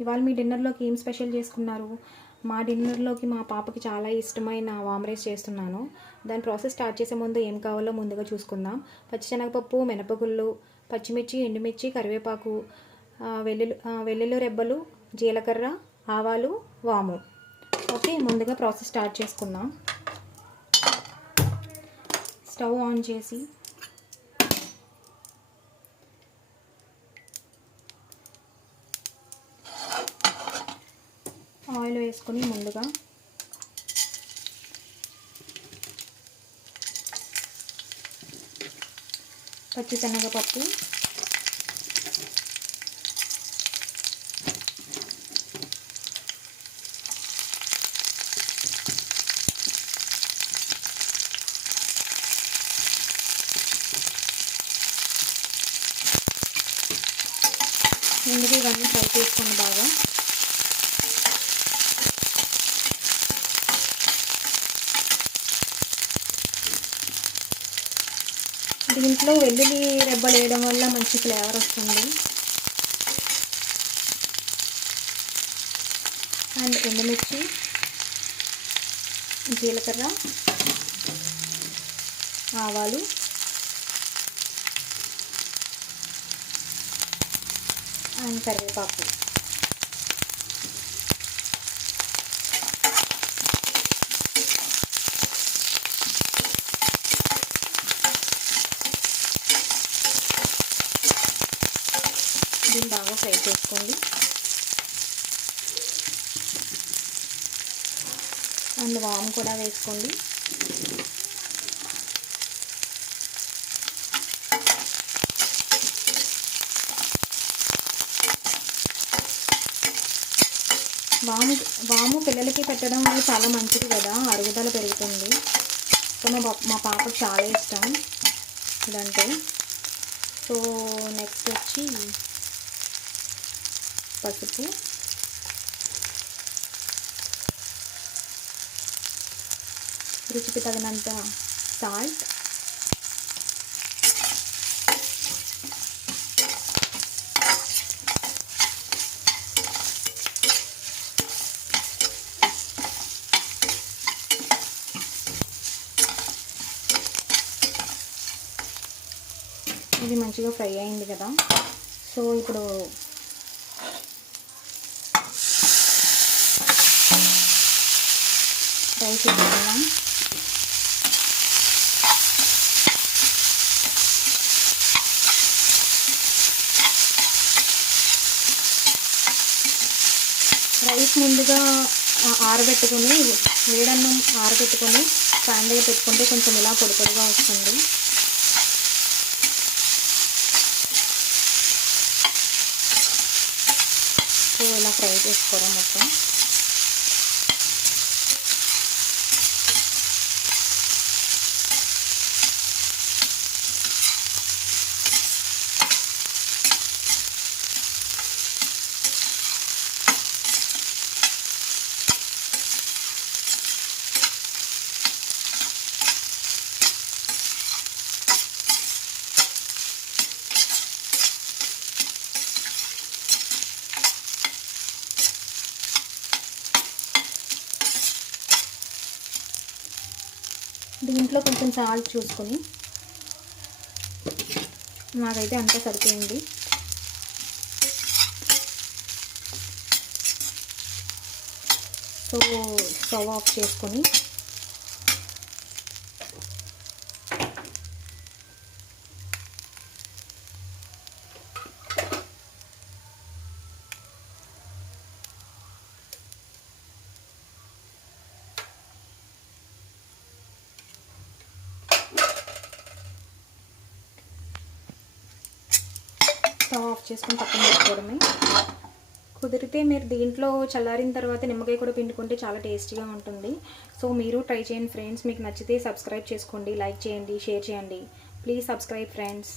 ఇవాళ మీ డిన్నర్లోకి ఏం స్పెషల్ చేసుకున్నారు? మా డిన్నర్లోకి మా పాపకి చాలా ఇష్టమైన వామ్ రైస్ చేస్తున్నాను. దాని ప్రాసెస్ స్టార్ట్ చేసే ముందు ఏం కావాలో ముందుగా చూసుకుందాం. పచ్చిశనగపప్పు, మినపగుళ్ళు, పచ్చిమిర్చి, ఎండుమిర్చి, కరివేపాకు, వెల్లుల్లి రెబ్బలు, జీలకర్ర, ఆవాలు, వాము. ఓకే, ముందుగా ప్రాసెస్ స్టార్ట్ చేసుకుందాం. స్టవ్ ఆన్ చేసి ఆయిల్ వేసుకొని ముందుగా పచ్చిశనగపప్పు, ముందుగా ఇవన్నీ ఫ్రై చేసుకొని బాగా దీంట్లో వెల్లుల్లి రెబ్బలు వేయడం వల్ల మంచి ఫ్లేవర్ వస్తుంది. అండ్ ఎండుమిర్చి, జీలకర్ర, ఆవాలు, అండ్ కరివేపాకు. దీన్ని బాగా ఫ్రై చేసుకోండి. అండ్ వాము కూడా వేసుకోండి. వాము పిల్లలకి పెట్టడం వల్ల చాలా మంచిది కదా, అరుగుదల పెరుగుతుంది. సో మా పాపకు చాలా ఇష్టం ఇదంటే. సో నెక్స్ట్ వచ్చి పసుపు, రుచికి తగినంత సాల్ట్, ఇది మంచిగా ఫ్రై అయింది కదా. సో ఇప్పుడు ఫ్రై చేసుకుందాం. రైస్ ముందుగా ఆరబెట్టుకొని, వేడన్నం ఆరబెట్టుకొని ఫ్యాన్ దగ్గర పెట్టుకుంటే కొంచెం ఇలా పొడి పొడిగా వస్తుంది. సో ఇలా ఫ్రై చేసుకోవడం మొత్తం. దీంట్లో కొంచెం సాల్ట్ చూసుకొని, నాకైతే అంతా సరిపోయింది. సో స్టవ్ ఆఫ్ చేసుకొని స్టవ్ ఆఫ్ చేసుకొని పక్కన పెట్టుకోవడమే. కుదిరితే మీరు దీంట్లో చల్లారిన తర్వాత నిమ్మకాయ కూడా పిండుకుంటే చాలా టేస్టీగా ఉంటుంది. సో మీరు ట్రై చేయండి ఫ్రెండ్స్. మీకు నచ్చితే సబ్స్క్రైబ్ చేసుకోండి, లైక్ చేయండి, షేర్ చేయండి. Please subscribe friends.